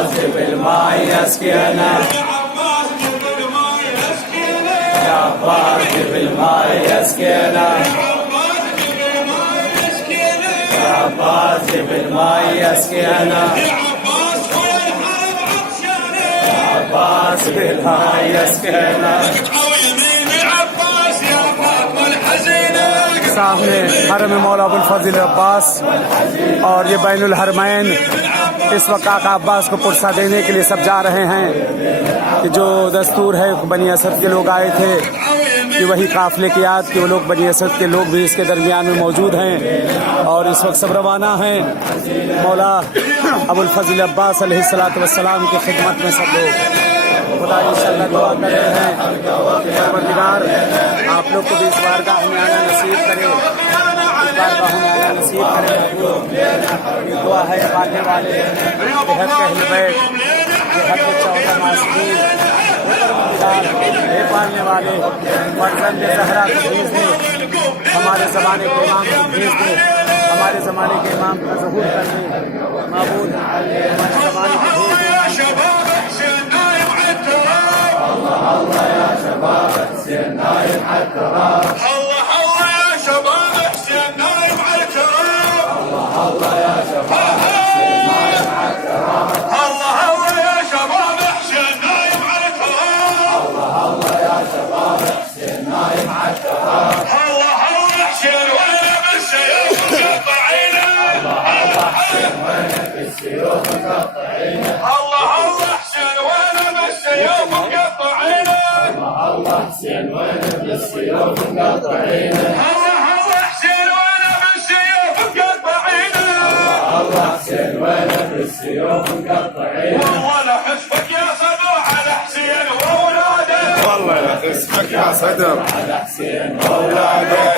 عباس جيب الماء يسقينا يا عباس جيب الماء يسقينا يا عباس جيب الماء يسقينا يا عباس بالماء يسقينا सामने हरम मौला अबुल फजील अब्बास और ये बैनुल हरमैन इस वक्त आका अब्बास को पुरसा देने के लिए सब जा रहे हैं कि जो दस्तूर है बनी असद के लोग आए थे कि वही काफिले की याद कि वो लोग बनी असद के लोग भी इसके दरमियान में मौजूद हैं और इस वक्त सब रवाना हैं मौला अबुल फजील अब्बास अलैहिस्सलातु वस्सलाम की खिदमत में सब लोग खुदा इंशाअल्लाह दुआ कर रहे हैं कि परवरदिगार आप लोग को भी इस बारगाह में आना नसीब करे इस बारगाह में आना नसीब करे ये दुआ है पाने वाले बेहद कहने बैठ बेहद 14 मासूमीन ये पालने वाले फर्जंद ज़हरा को भेज दे हमारे ज़माने के इमाम को भेज दे हमारे ज़माने के इमाम का ज़हूर कर दे माबूद हमारे ज़माने को भेज दे الله يا شباب حسين نايم على التراب الله الله يا شباب حسين نايم على التراب الله يا شباب حسين نايم على التراب الله يا شباب حسين نايم على التراب الله يا شباب حسين نايم على التراب الله حسين وانا بالسيوف مقطعينه الله حسين وانا بالسيوف مقطعينه الله حسين وانا بالسيوف مقطعينه الله حسين وانا بالسيوف مقطعينه الله حسين وانا بالسيوف مقطعينه الله حسين وانا بالسيوف مقطعينه والله لا حسبك يا صدر على حسين واولاده والله لا حسبك يا صدر على حسين واولاده